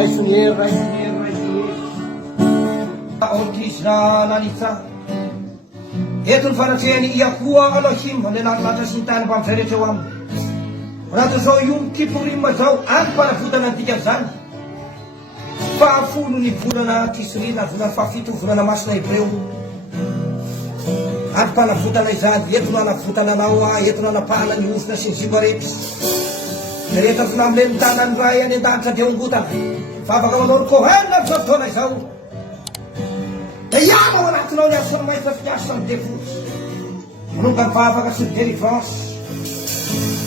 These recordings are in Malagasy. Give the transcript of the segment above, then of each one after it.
Raisunier. On Krishna Lalita. Etun Faracheni Yakua Elohim, and then Atlanta Sintan Pamferetawam. Ratazo Yum Kipurim Mazau, and Parafutan and Tikazan. Fafu ni Purana Tisrina, Fafitu Furana Masna Preu. At Panafutan Izad, Yetuna Futananawa, Yetuna Pana, Usna Sinsibarits. The rate of Namlentan and Ryan and Danta Dionguta. Favagamon Kohan of Sotonizau. The Yama wala tunaw niya sa may sasyasan defus. Anong kagpapa ka sa Jerry Frost?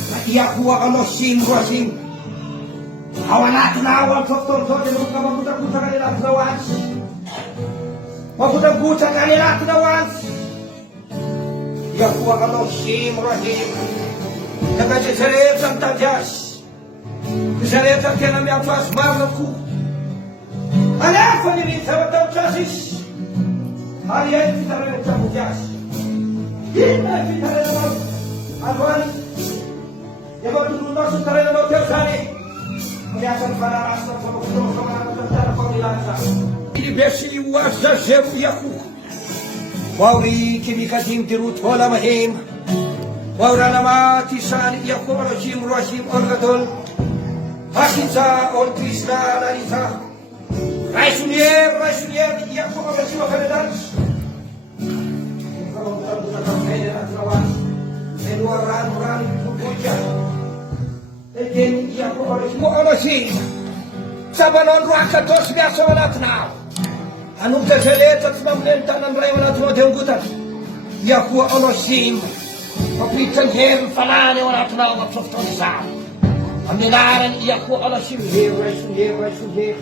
Na iyakuha ka mo sim. Awala tunawan sa torto, anong ka mabuta-buta ka nila tunawans. Mabuta-buta ka nila tunawans. Iyakuha ka mo sim. Nagkasasarip ng tadyas. Kasarip ng kinamiyang fasmarang ko. Anak, panilin sa matang chasis. Harian kita rin sa budyas. Hindi kita rin naman. Aguan. Yaman tununok sa tarin naman kiyasani. Mayasan pararas na sa magulong sa mga matanda na pangilansa. Ilibesi iwas sa sebu yaku. Wawri kimikasim tirut wala mahim. Wawra nama tisani yaku marajim rajim orgatol. Hasin sa on Krishna Lalita. Raisunier, yaku marajim akaredans. Ran buja. Eden ia ko olosi. Sabanon raka tos biasa walat now. Anong kasalet at mamlenta ng rayman at matenggutan. Ia ko olosim. Papitan her falane walat now at softon sa. Ang nilaran ia ko olosim. Raisunier.